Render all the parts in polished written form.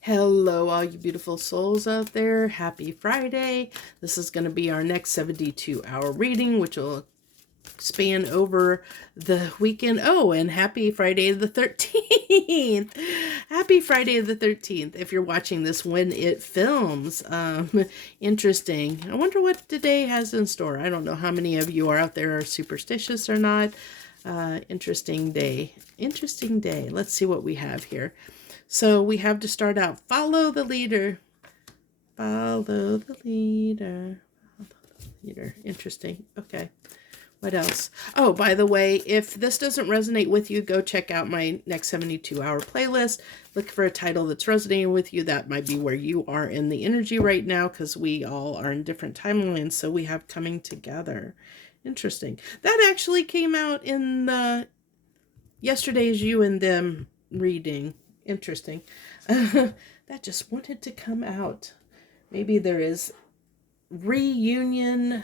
Hello, all you beautiful souls out there. Happy Friday. This is going to be our next 72-hour reading, which will span over the weekend. Oh, and happy Friday the 13th. Happy Friday the 13th. If you're watching this when it films. Interesting. I wonder what today has in store. I don't know how many of you are out there are superstitious or not. Interesting day. Interesting day. Let's see what we have here. So we have to start out. Follow the leader. Follow the leader. Follow the leader. Interesting. Okay. What else? Oh, by the way, if this doesn't resonate with you, go check out my next 72-hour playlist. Look for a title that's resonating with you. That might be where you are in the energy right now, because we all are in different timelines. So we have coming together. Interesting. That actually came out in the yesterday's You and Them reading. Interesting. That just wanted to come out. Maybe there is reuniting,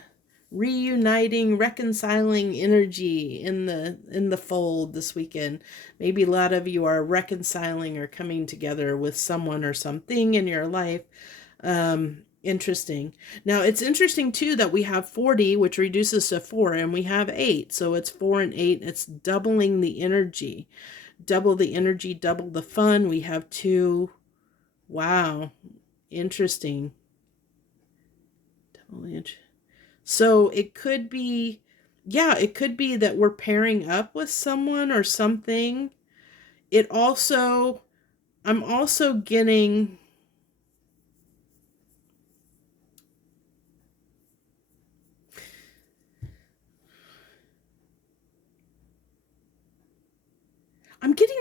reconciling energy in the fold this weekend. Maybe a lot of you are reconciling or coming together with someone or something in your life. Interesting. Now it's interesting too that we have 40, which reduces to 4, and we have 8. So it's 4 and 8. It's doubling the energy. Double the energy, double the fun. We have 2. Wow. Interesting. Double the energy. So it could be, it could be that we're pairing up with someone or something. I'm also getting,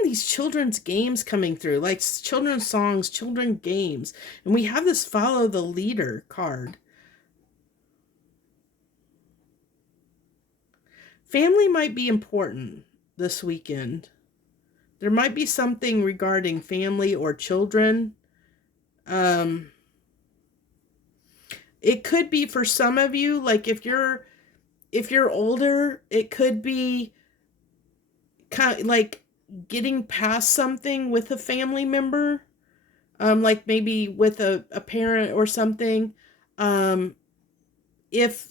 these children's games coming through, like children's songs, children's games. And we have this follow the leader card. Family might be important this weekend. There might be something regarding family or children. It could be for some of you, like if you're older, it could be kind of like getting past something with a family member, like maybe with a parent or something. If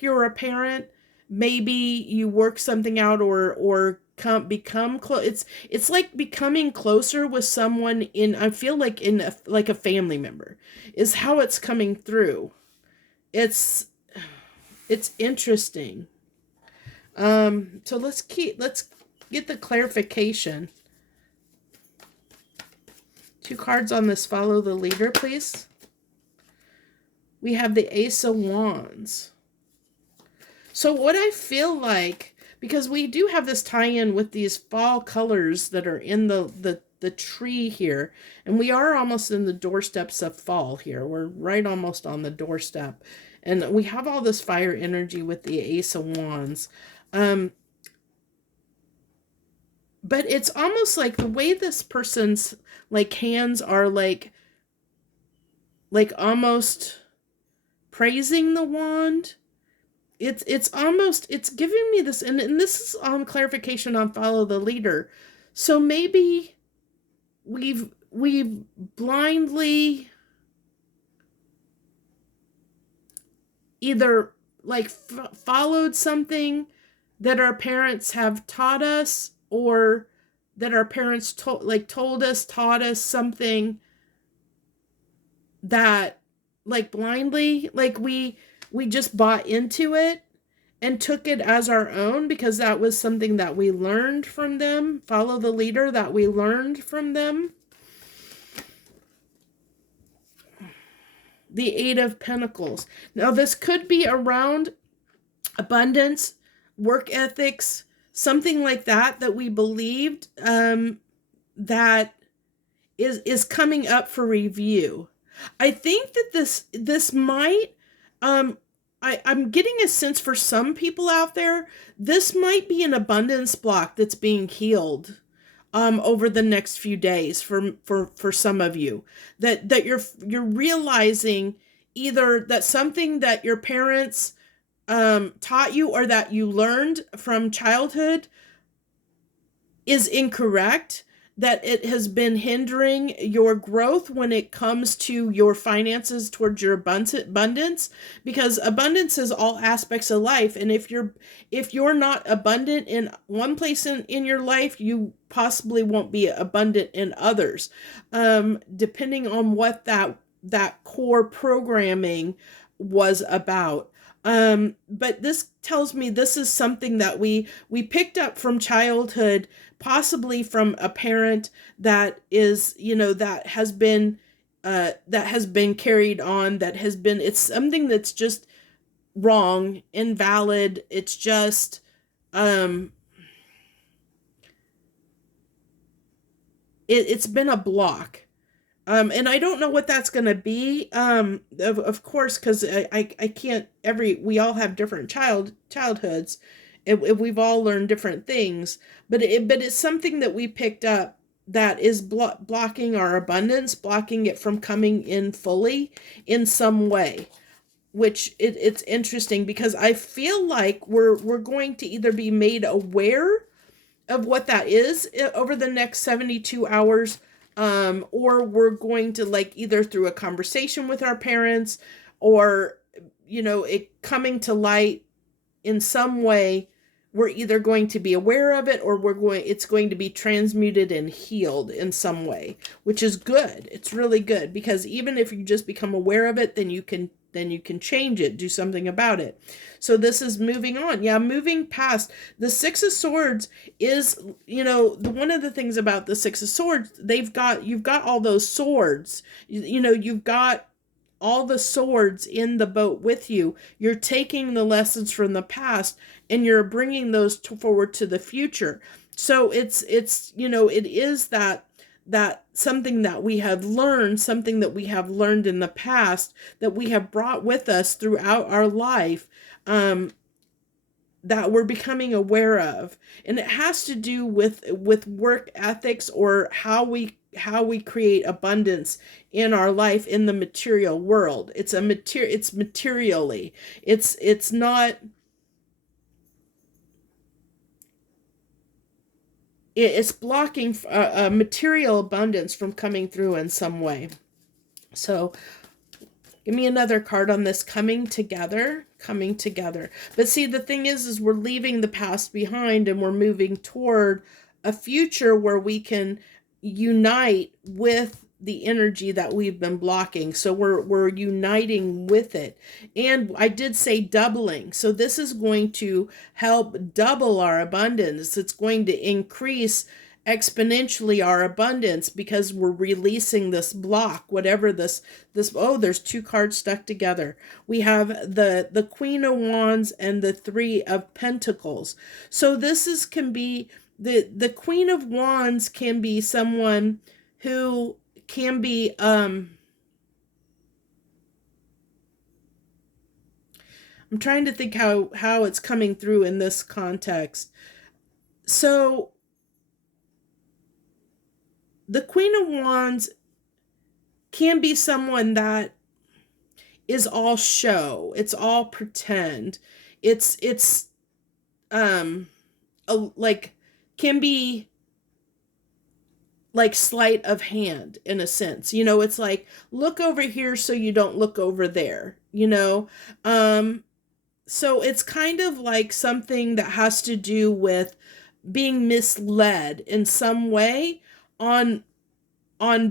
you're a parent, maybe you work something out or become close. It's like becoming closer with someone in, I feel like in like a family member is how it's coming through. It's interesting. So let's get the clarification. 2 cards on this follow the leader, please. We have the Ace of Wands. So what I feel like, because we do have this tie-in with these fall colors that are in the tree here, and we are almost in the doorsteps of fall here. We're right almost on the doorstep. And we have all this fire energy with the Ace of Wands. But it's almost like the way this person's like hands are like almost praising the wand. It's almost, it's giving me this, and this is on clarification on follow the leader. So maybe we've blindly either like followed something that our parents have taught us, or that our parents taught us something that like blindly, like we just bought into it and took it as our own because that was something that we learned from them. Follow the leader, that we learned from them. The 8 of Pentacles. Now this could be around abundance, work ethics, something like that we believed, that is coming up for review. I think that this might, I'm getting a sense for some people out there, this might be an abundance block that's being healed over the next few days for some of you, that you're realizing either that something that your parents taught you or that you learned from childhood is incorrect, that it has been hindering your growth when it comes to your finances towards your abundance, because abundance is all aspects of life. And if you're not abundant in one place in your life, you possibly won't be abundant in others, depending on what that core programming was about. But this tells me this is something that we picked up from childhood, possibly from a parent that is, that has been carried on, it's something that's just wrong, invalid. It's just, um, it's been a block. And I don't know what that's going to be. Of course, because I can't, we all have different childhoods. We've all learned different things, but it's something that we picked up that is blocking our abundance, blocking it from coming in fully in some way. Which it's interesting, because I feel like we're going to either be made aware of what that is over the next 72 hours, or we're going to, like, either through a conversation with our parents, or it coming to light in some way, we're either going to be aware of it, or it's going to be transmuted and healed in some way, which is good. It's really good, because even if you just become aware of it, then you can change it, do something about it. So this is moving on. Yeah, moving past the Six of Swords is, one of the things about the Six of Swords, you've got all those swords, you've got all the swords in the boat with you. You're taking the lessons from the past and you're bringing those forward to the future. So it is that something that we have learned, something that we have learned in the past, that we have brought with us throughout our life, that we're becoming aware of. And it has to do with work ethics, or how we create abundance in our life in the material world. It's materially. It's not, it's blocking material abundance from coming through in some way. So give me another card on this. Coming together. But see, the thing is we're leaving the past behind, and we're moving toward a future where we can unite with the energy that we've been blocking. So we're uniting with it. And I did say doubling. So this is going to help double our abundance. It's going to increase exponentially our abundance, because we're releasing this block, whatever this oh, there's two cards stuck together. We have the Queen of Wands and the Three of Pentacles. So this can be the Queen of Wands can be someone who can be I'm trying to think how it's coming through in this context. So the Queen of Wands can be someone that is all show. It's all pretend. It's like, can be like sleight of hand in a sense. It's like, look over here so you don't look over there, so it's kind of like something that has to do with being misled in some way on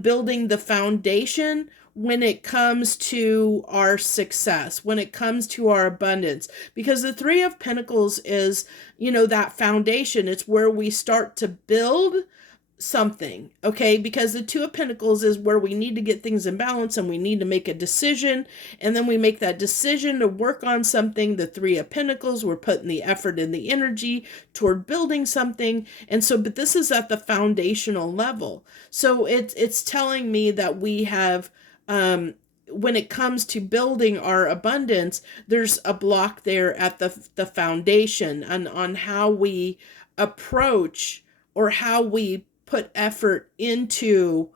building the foundation when it comes to our success, when it comes to our abundance. Because the Three of Pentacles is, that foundation. It's where we start to build something, okay? Because the Two of Pentacles is where we need to get things in balance, and we need to make a decision, and then we make that decision to work on something. The Three of Pentacles, we're putting the effort and the energy toward building something. And so, but this is at the foundational level. So it's telling me that we have, when it comes to building our abundance, there's a block there at the foundation, and on how we approach, or how we put effort into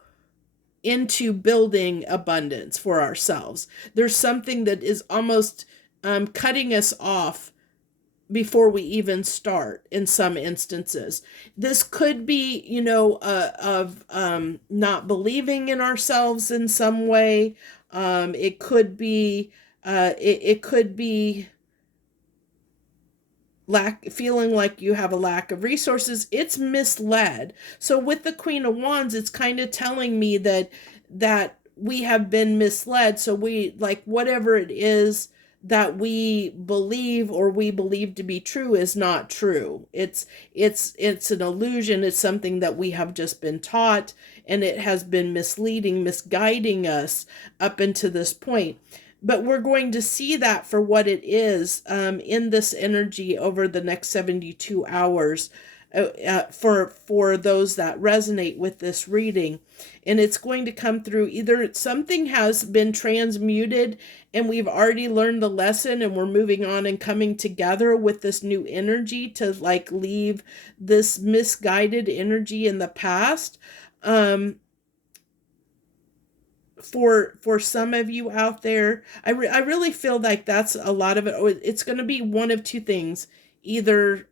building abundance for ourselves. There's something that is almost cutting us off before we even start in some instances. This could be, of not believing in ourselves in some way. It could be, it could be feeling like you have a lack of resources. It's misled. So with the Queen of Wands, it's kind of telling me that we have been misled. So we, like, whatever it is that we believe or we believe to be true is not true. It's an illusion. It's something that we have just been taught, and it has been misleading, misguiding us up until this point. But we're going to see that for what it is, in this energy over the next 72 hours, for those that resonate with this reading. And it's going to come through either something has been transmuted and we've already learned the lesson and we're moving on and coming together with this new energy to, like, leave this misguided energy in the past. For some of you out there, I really feel like that's a lot of it. It's going to be one of two things. Either,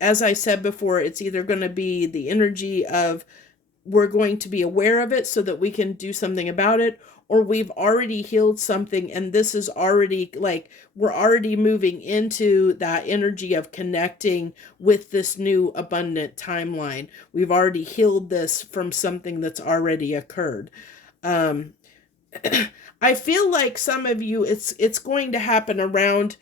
as I said before, it's either going to be the energy of we're going to be aware of it so that we can do something about it, or we've already healed something and this is already, like, we're already moving into that energy of connecting with this new abundant timeline. We've already healed this from something that's already occurred. I feel like some of you, it's going to happen around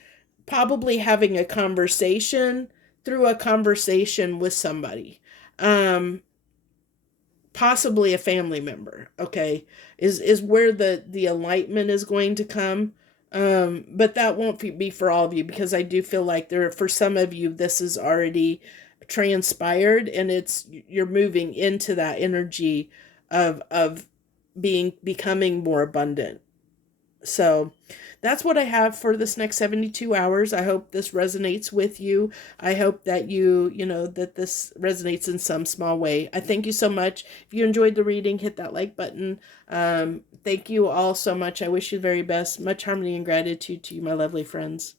probably having a conversation, through a conversation with somebody. Possibly a family member, okay, is where the enlightenment is going to come. But that won't be for all of you, because I do feel like for some of you, this is already transpired and you're moving into that energy of becoming more abundant. So that's what I have for this next 72 hours. I hope this resonates with you. I hope that that this resonates in some small way. I thank you so much. If you enjoyed the reading, hit that like button. Thank you all so much. I wish you the very best. Much harmony and gratitude to you, my lovely friends.